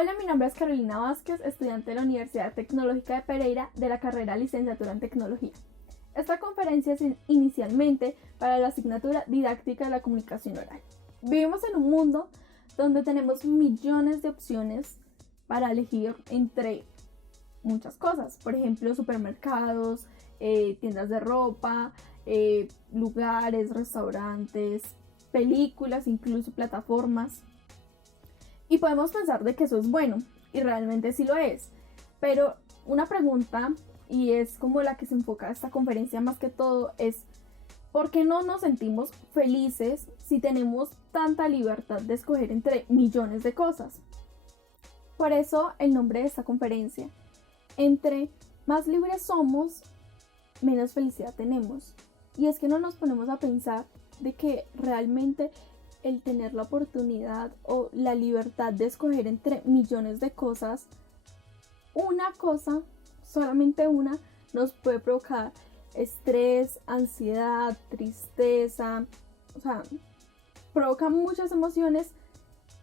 Hola, mi nombre es Carolina Vázquez, estudiante de la Universidad Tecnológica de Pereira de la carrera Licenciatura en Tecnología. Esta conferencia es inicialmente para la asignatura Didáctica de la Comunicación Oral. Vivimos en un mundo donde tenemos millones de opciones para elegir entre muchas cosas, por ejemplo, supermercados, tiendas de ropa, lugares, restaurantes, películas, incluso plataformas. Y podemos pensar de que eso es bueno, y realmente sí lo es. Pero una pregunta, y es como la que se enfoca esta conferencia más que todo, es ¿por qué no nos sentimos felices si tenemos tanta libertad de escoger entre millones de cosas? Por eso el nombre de esta conferencia. Entre más libres somos, menos felicidad tenemos. Y es que no nos ponemos a pensar de que realmente el tener la oportunidad o la libertad de escoger entre millones de cosas, una cosa, solamente una, nos puede provocar estrés, ansiedad, tristeza, o sea, provoca muchas emociones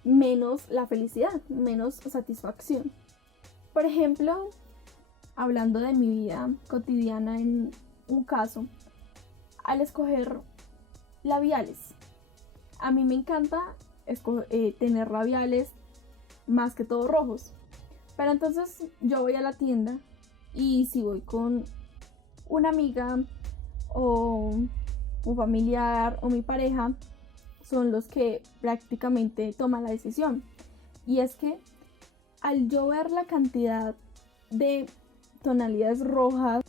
menos la felicidad, menos satisfacción. Por ejemplo, hablando de mi vida cotidiana en un caso, al escoger labiales, a mí me encanta tener labiales más que todo rojos. Pero entonces yo voy a la tienda y si voy con una amiga o un familiar o mi pareja, son los que prácticamente toman la decisión. Y es que al yo ver la cantidad de tonalidades rojas,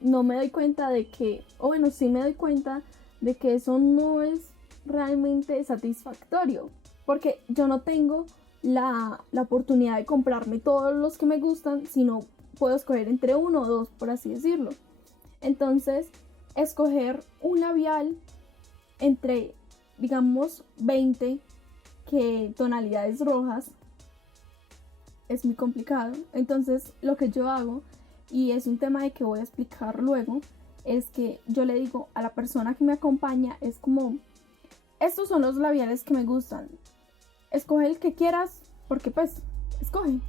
no me doy cuenta de que, o bueno, sí me doy cuenta de que eso no es realmente satisfactorio, porque yo no tengo la oportunidad de comprarme todos los que me gustan, sino puedo escoger entre uno o dos, por así decirlo. Entonces, escoger un labial entre, digamos, 20 tonalidades rojas es muy complicado. Entonces, lo que yo hago, y es un tema de que voy a explicar luego, es que yo le digo a la persona que me acompaña, es como, estos son los labiales que me gustan, escoge el que quieras, porque pues, escoge.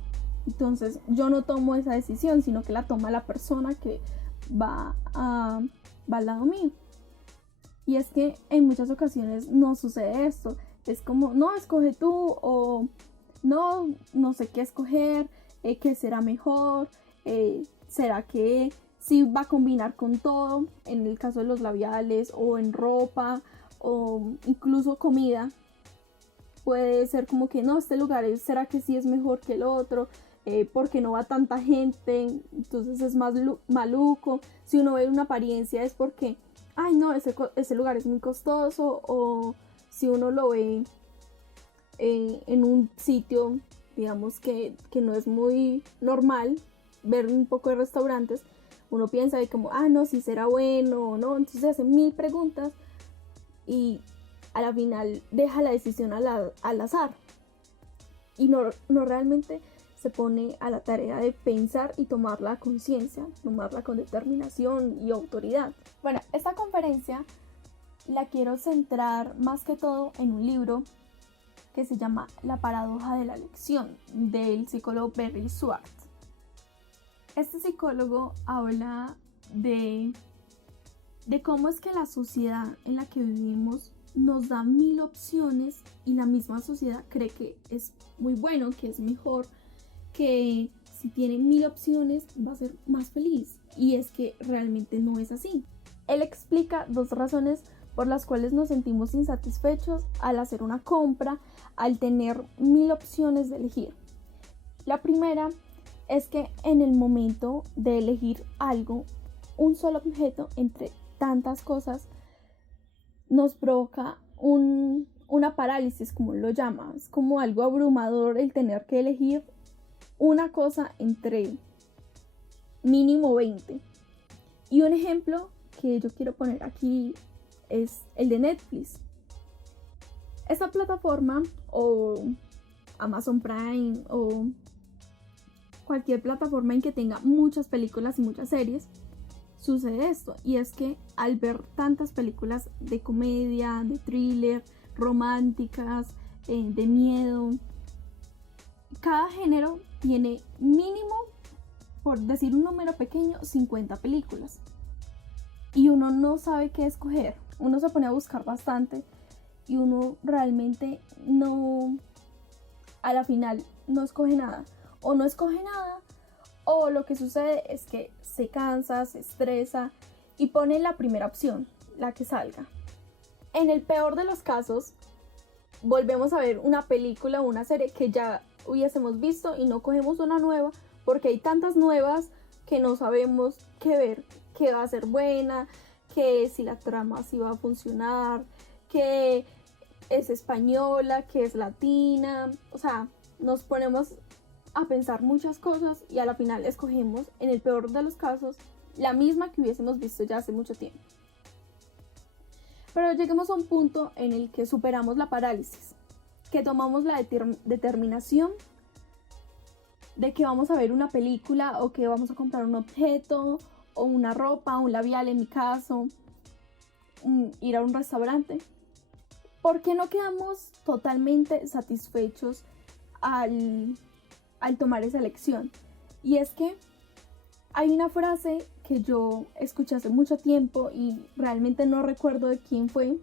Entonces yo no tomo esa decisión, sino que la toma la persona que va al lado mío. Y es que en muchas ocasiones no sucede esto. Es como, no, escoge tú, o no sé qué escoger, qué será mejor, será que sí va a combinar con todo, en el caso de los labiales o en ropa o incluso comida. Puede ser como que no, este lugar será que sí es mejor que el otro, porque no va tanta gente, entonces es más maluco. Si uno ve una apariencia es porque, ay no, ese lugar es muy costoso, o si uno lo ve en un sitio, digamos que no es muy normal ver un poco de restaurantes, uno piensa de como, no, si será bueno o no, entonces se hacen mil preguntas y a la final deja la decisión al azar y no realmente se pone a la tarea de pensar y tomarla a conciencia, tomarla con determinación y autoridad. Bueno, esta conferencia la quiero centrar más que todo en un libro que se llama La paradoja de la elección, del psicólogo Barry Schwartz. Este psicólogo habla de cómo es que la sociedad en la que vivimos nos da mil opciones y la misma sociedad cree que es muy bueno, que es mejor, que si tiene mil opciones va a ser más feliz. Y es que realmente no es así. Él explica dos razones por las cuales nos sentimos insatisfechos al hacer una compra, al tener mil opciones de elegir. La primera es que en el momento de elegir algo, un solo objeto entre tantas cosas, nos provoca una parálisis, como lo llama. Es como algo abrumador el tener que elegir una cosa entre mínimo 20. Y un ejemplo que yo quiero poner aquí es el de Netflix. Esta plataforma, o Amazon Prime, o cualquier plataforma en que tenga muchas películas y muchas series, sucede esto, y es que al ver tantas películas de comedia, de thriller, románticas, de miedo, cada género tiene mínimo, por decir un número pequeño, 50 películas. Y uno no sabe qué escoger. Uno se pone a buscar bastante y uno realmente no, a la final, no escoge nada. O no escoge nada, o lo que sucede es que se cansa, se estresa y pone la primera opción, la que salga. En el peor de los casos, volvemos a ver una película o una serie que ya hubiésemos visto y no cogemos una nueva porque hay tantas nuevas que no sabemos qué ver, qué va a ser buena, que si la trama sí va a funcionar, que es española, que es latina. O sea, nos ponemos a pensar muchas cosas y a la final escogemos, en el peor de los casos, la misma que hubiésemos visto ya hace mucho tiempo. Pero lleguemos a un punto en el que superamos la parálisis, que tomamos la determinación de que vamos a ver una película o que vamos a comprar un objeto o una ropa, un labial en mi caso, ir a un restaurante. ¿Por qué no quedamos totalmente satisfechos al tomar esa elección? Y es que hay una frase que yo escuché hace mucho tiempo y realmente no recuerdo de quién fue,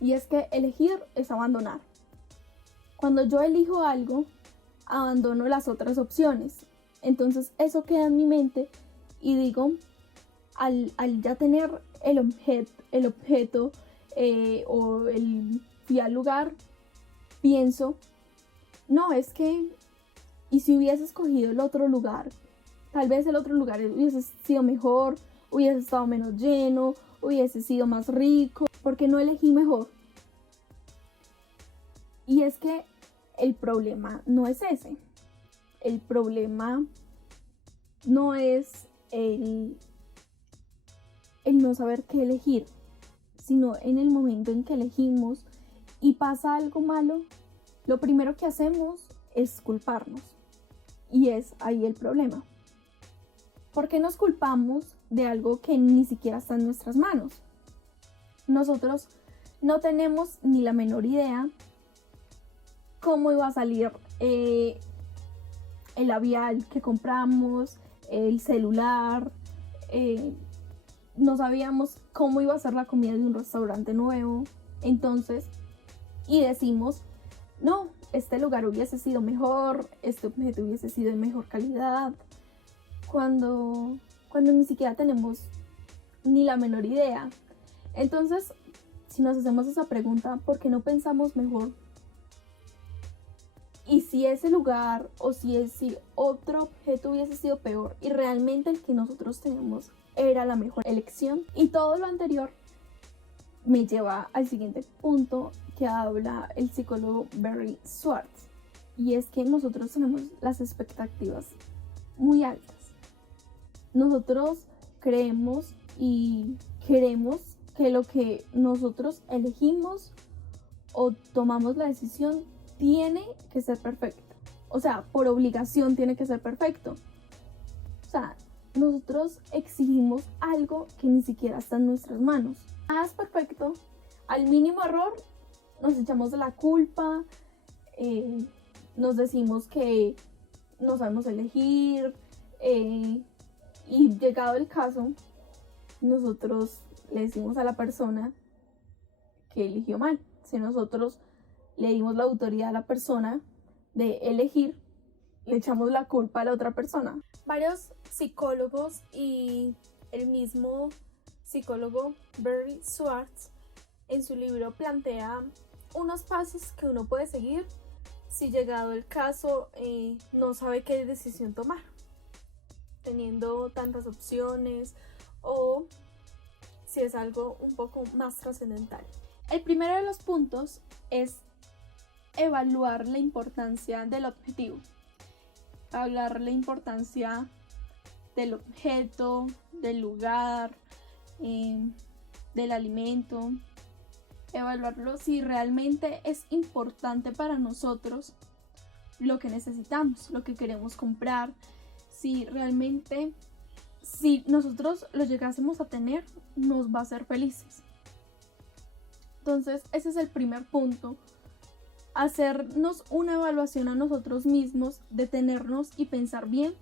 y es que elegir es abandonar. Cuando yo elijo algo, abandono las otras opciones. Entonces eso queda en mi mente y digo, al ya tener el objeto o el fui al lugar, pienso, no, es que, ¿y si hubiese escogido el otro lugar? Tal vez el otro lugar hubiese sido mejor, hubiese estado menos lleno, hubiese sido más rico, porque no elegí mejor. Y es que el problema no es ese. El problema no es el no saber qué elegir, sino en el momento en que elegimos y pasa algo malo, lo primero que hacemos es culparnos. Y es ahí el problema. ¿Por qué nos culpamos de algo que ni siquiera está en nuestras manos? Nosotros no tenemos ni la menor idea cómo iba a salir el labial que compramos, el celular, no sabíamos cómo iba a ser la comida de un restaurante nuevo. Entonces, y decimos, no, este lugar hubiese sido mejor, este objeto hubiese sido de mejor calidad, cuando ni siquiera tenemos ni la menor idea. Entonces, si nos hacemos esa pregunta, ¿por qué no pensamos mejor? Y si ese lugar o si otro objeto hubiese sido peor y realmente el que nosotros tenemos era la mejor elección. Y todo lo anterior me lleva al siguiente punto que habla el psicólogo Barry Schwartz, y es que nosotros tenemos las expectativas muy altas. Nosotros creemos y queremos que lo que nosotros elegimos o tomamos la decisión tiene que ser perfecto. O sea, por obligación tiene que ser perfecto. O sea, nosotros exigimos algo que ni siquiera está en nuestras manos. Nada es perfecto. Al mínimo error nos echamos de la culpa, nos decimos que no sabemos elegir, y llegado el caso, nosotros le decimos a la persona que eligió mal. Si nosotros le dimos la autoridad a la persona de elegir, le echamos la culpa a la otra persona. Varios psicólogos y el mismo psicólogo Barry Schwartz en su libro plantea unos pasos que uno puede seguir si llegado el caso no sabe qué decisión tomar, teniendo tantas opciones o si es algo un poco más trascendental. El primero de los puntos es evaluar la importancia del objetivo, hablar la importancia del objeto, del lugar, del alimento, evaluarlo si realmente es importante para nosotros lo que necesitamos, lo que queremos comprar, si realmente, si nosotros lo llegásemos a tener, nos va a hacer felices. Entonces, ese es el primer punto hacernos una evaluación a nosotros mismos, detenernos y pensar bien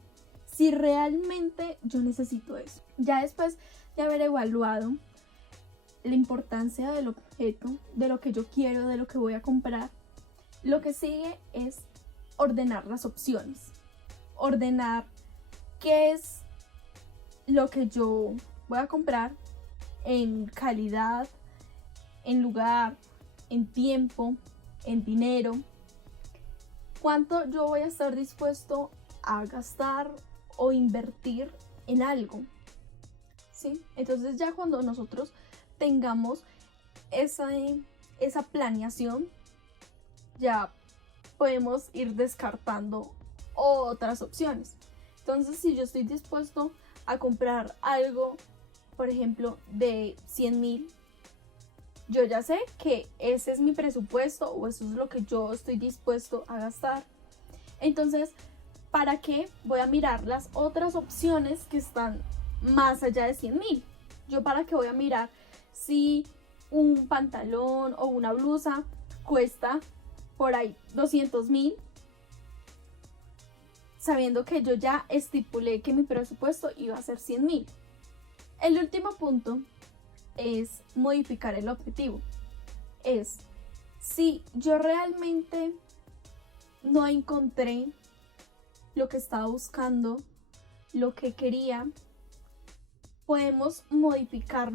si realmente yo necesito eso. Ya después de haber evaluado la importancia del objeto, de lo que yo quiero, de lo que voy a comprar, lo que sigue es ordenar las opciones, ordenar qué es lo que yo voy a comprar en calidad, en lugar, en tiempo, en dinero, cuánto yo voy a estar dispuesto a gastar o invertir en algo, ¿sí? Entonces ya cuando nosotros tengamos esa planeación, ya podemos ir descartando otras opciones. Entonces, si yo estoy dispuesto a comprar algo, por ejemplo, de 100.000, yo ya sé que ese es mi presupuesto o eso es lo que yo estoy dispuesto a gastar. Entonces, ¿para qué voy a mirar las otras opciones que están más allá de 100.000? Yo para qué voy a mirar si un pantalón o una blusa cuesta por ahí 200.000, sabiendo que yo ya estipulé que mi presupuesto iba a ser 100.000. El último punto es modificar el objetivo. Es si yo realmente no encontré lo que estaba buscando, lo que quería, podemos modificar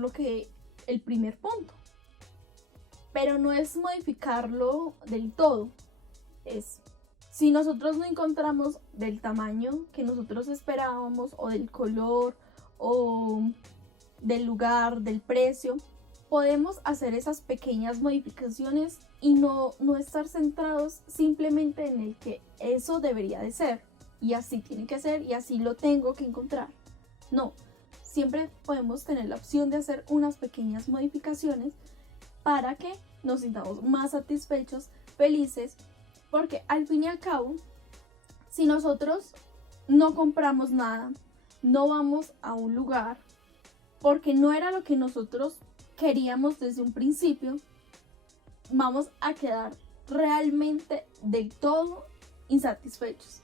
el primer punto. Pero no es modificarlo del todo. Es si nosotros no encontramos del tamaño que nosotros esperábamos, o del color, o del lugar, del precio, podemos hacer esas pequeñas modificaciones y no estar centrados simplemente en el que eso debería de ser, y así tiene que ser, y así lo tengo que encontrar. No, siempre podemos tener la opción de hacer unas pequeñas modificaciones para que nos sintamos más satisfechos, felices, porque al fin y al cabo, si nosotros no compramos nada, no vamos a un lugar porque no era lo que nosotros queríamos desde un principio, vamos a quedar realmente del todo insatisfechos,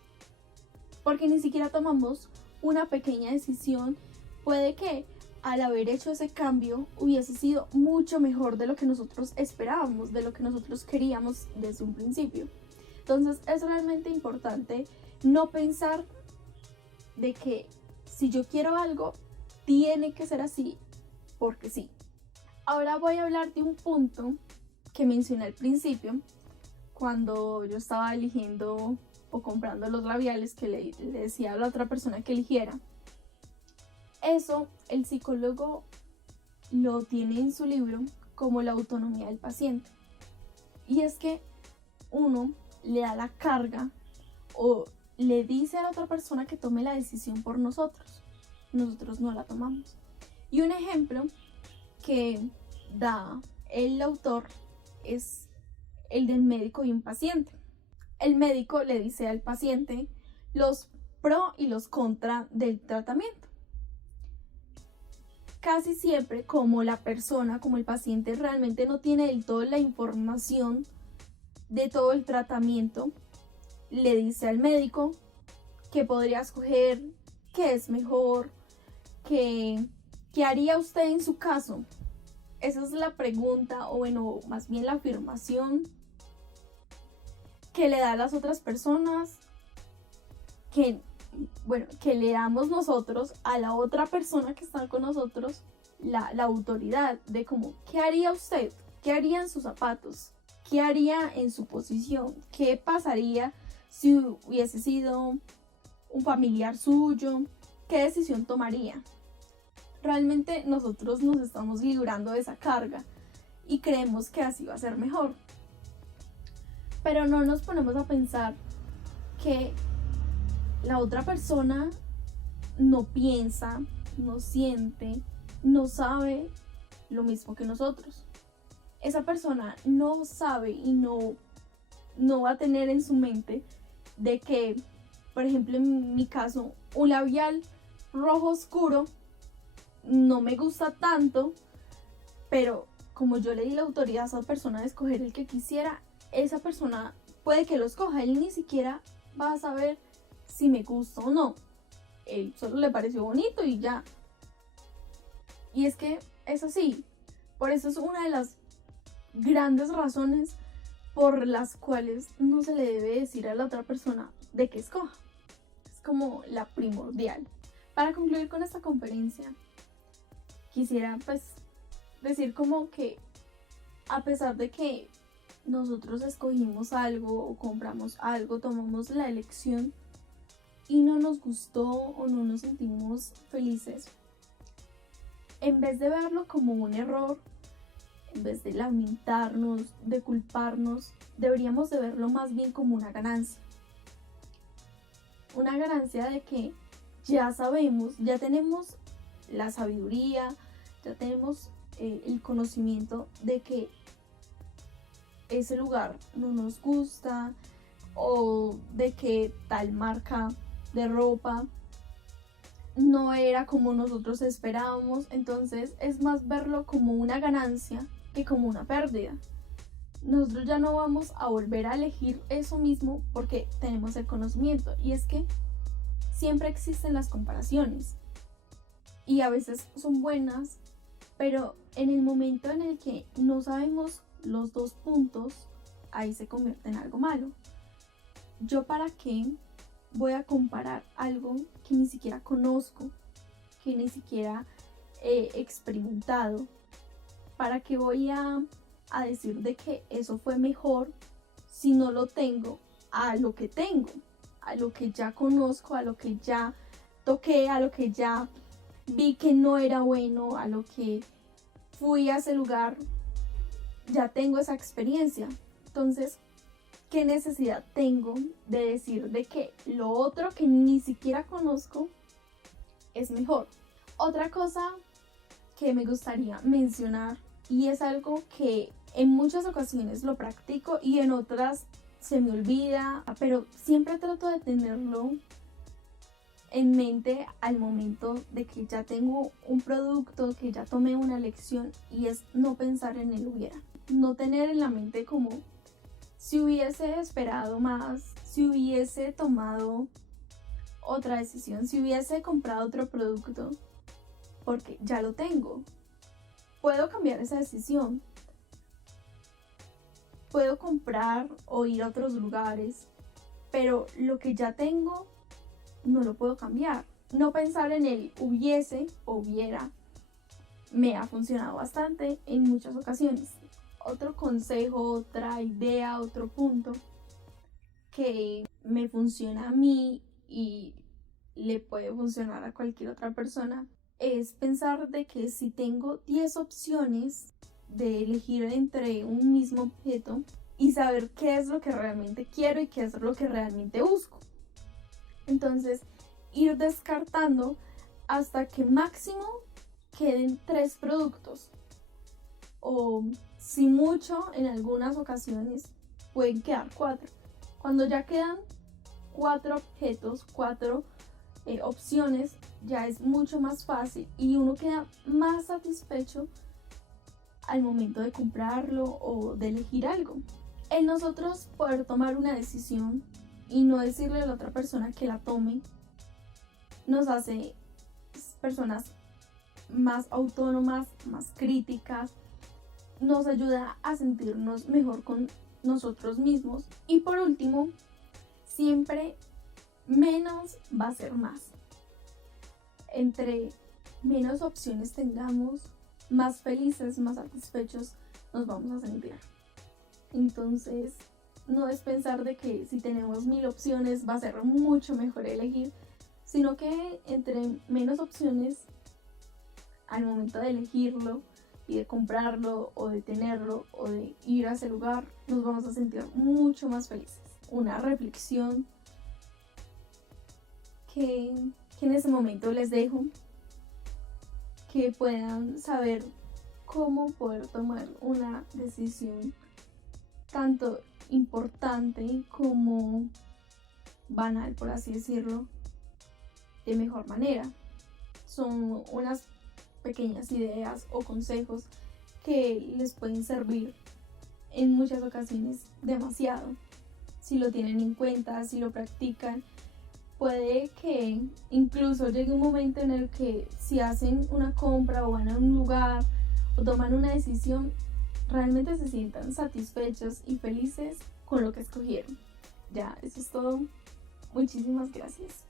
porque ni siquiera tomamos una pequeña decisión. Puede que al haber hecho ese cambio hubiese sido mucho mejor de lo que nosotros esperábamos, de lo que nosotros queríamos desde un principio. Entonces es realmente importante no pensar de que si yo quiero algo, tiene que ser así porque sí. Ahora voy a hablar de un punto que mencioné al principio, cuando yo estaba eligiendo o comprando los labiales que le decía a la otra persona que eligiera. Eso el psicólogo lo tiene en su libro como la autonomía del paciente. Y es que uno le da la carga o le dice a la otra persona que tome la decisión por nosotros. Nosotros no la tomamos. Y un ejemplo que da el autor es el del médico y un paciente. El médico le dice al paciente los pro y los contra del tratamiento. Casi siempre, como la persona, como el paciente realmente no tiene del todo la información de todo el tratamiento, le dice al médico que podría escoger, qué es mejor, qué haría usted en su caso. Esa es la pregunta, o bueno, más bien la afirmación que le da a las otras personas, que le damos nosotros a la otra persona que está con nosotros, la autoridad de cómo, ¿qué haría usted? ¿Qué haría en sus zapatos? ¿Qué haría en su posición? ¿Qué pasaría si hubiese sido un familiar suyo? ¿Qué decisión tomaría? Realmente nosotros nos estamos librando de esa carga y creemos que así va a ser mejor. Pero no nos ponemos a pensar que la otra persona no piensa, no siente, no sabe lo mismo que nosotros. Esa persona no sabe y no va a tener en su mente de que, por ejemplo, en mi caso, un labial rojo oscuro no me gusta tanto, pero como yo le di la autoridad a esa persona de escoger el que quisiera, esa persona puede que lo escoja, él ni siquiera va a saber si me gusta o no. Él solo le pareció bonito y ya. Y es que es así. Por eso es una de las grandes razones por las cuales no se le debe decir a la otra persona de que escoja. Es como la primordial. Para concluir con esta conferencia, quisiera pues decir como que a pesar de que nosotros escogimos algo o compramos algo, tomamos la elección y no nos gustó o no nos sentimos felices, en vez de verlo como un error, en vez de lamentarnos, de culparnos, deberíamos de verlo más bien como una ganancia. Una ganancia de que ya sabemos, ya tenemos la sabiduría, ya tenemos el conocimiento de que ese lugar no nos gusta o de que tal marca de ropa no era como nosotros esperábamos. Entonces es más verlo como una ganancia que como una pérdida. Nosotros ya no vamos a volver a elegir eso mismo porque tenemos el conocimiento, y es que siempre existen las comparaciones y a veces son buenas, pero en el momento en el que no sabemos los dos puntos, ahí se convierte en algo malo. ¿Yo para qué voy a comparar algo que ni siquiera conozco, que ni siquiera he experimentado? ¿Para qué voy a decir de que eso fue mejor si no lo tengo a lo que tengo, a lo que ya conozco, a lo que ya toqué, a lo que ya vi que no era bueno, a lo que fui a ese lugar, ya tengo esa experiencia? Entonces, ¿qué necesidad tengo de decir de que lo otro que ni siquiera conozco es mejor? Otra cosa que me gustaría mencionar, y es algo que en muchas ocasiones lo practico y en otras se me olvida, pero siempre trato de tenerlo en mente al momento de que ya tengo un producto, que ya tomé una elección, y es no pensar en el hubiera. No tener en la mente como si hubiese esperado más, si hubiese tomado otra decisión, si hubiese comprado otro producto, porque ya lo tengo. Puedo cambiar esa decisión. Puedo comprar o ir a otros lugares, pero lo que ya tengo no lo puedo cambiar. No pensar en el hubiese o hubiera me ha funcionado bastante en muchas ocasiones. Otro consejo, otra idea, otro punto que me funciona a mí y le puede funcionar a cualquier otra persona es pensar de que si tengo 10 opciones de elegir entre un mismo objeto, y saber qué es lo que realmente quiero y qué es lo que realmente busco. Entonces, ir descartando hasta que máximo queden 3 productos, o si mucho en algunas ocasiones pueden quedar 4. Cuando ya quedan 4 objetos, 4 opciones, ya es mucho más fácil y uno queda más satisfecho al momento de comprarlo o de elegir algo. En nosotros poder tomar una decisión y no decirle a la otra persona que la tome, nos hace personas más autónomas, más críticas, nos ayuda a sentirnos mejor con nosotros mismos. Y por último, siempre menos va a ser más. Entre menos opciones tengamos, más felices, más satisfechos nos vamos a sentir. Entonces, no es pensar de que si tenemos 1000 opciones va a ser mucho mejor elegir, sino que entre menos opciones al momento de elegirlo y de comprarlo o de tenerlo o de ir a ese lugar, nos vamos a sentir mucho más felices. Una reflexión que en ese momento les dejo, que puedan saber cómo poder tomar una decisión tanto importante como banal, por así decirlo, de mejor manera. Son unas pequeñas ideas o consejos que les pueden servir en muchas ocasiones demasiado. Si lo tienen en cuenta, si lo practican, puede que incluso llegue un momento en el que si hacen una compra o van a un lugar o toman una decisión, realmente se sientan satisfechos y felices con lo que escogieron. Ya, eso es todo. Muchísimas gracias.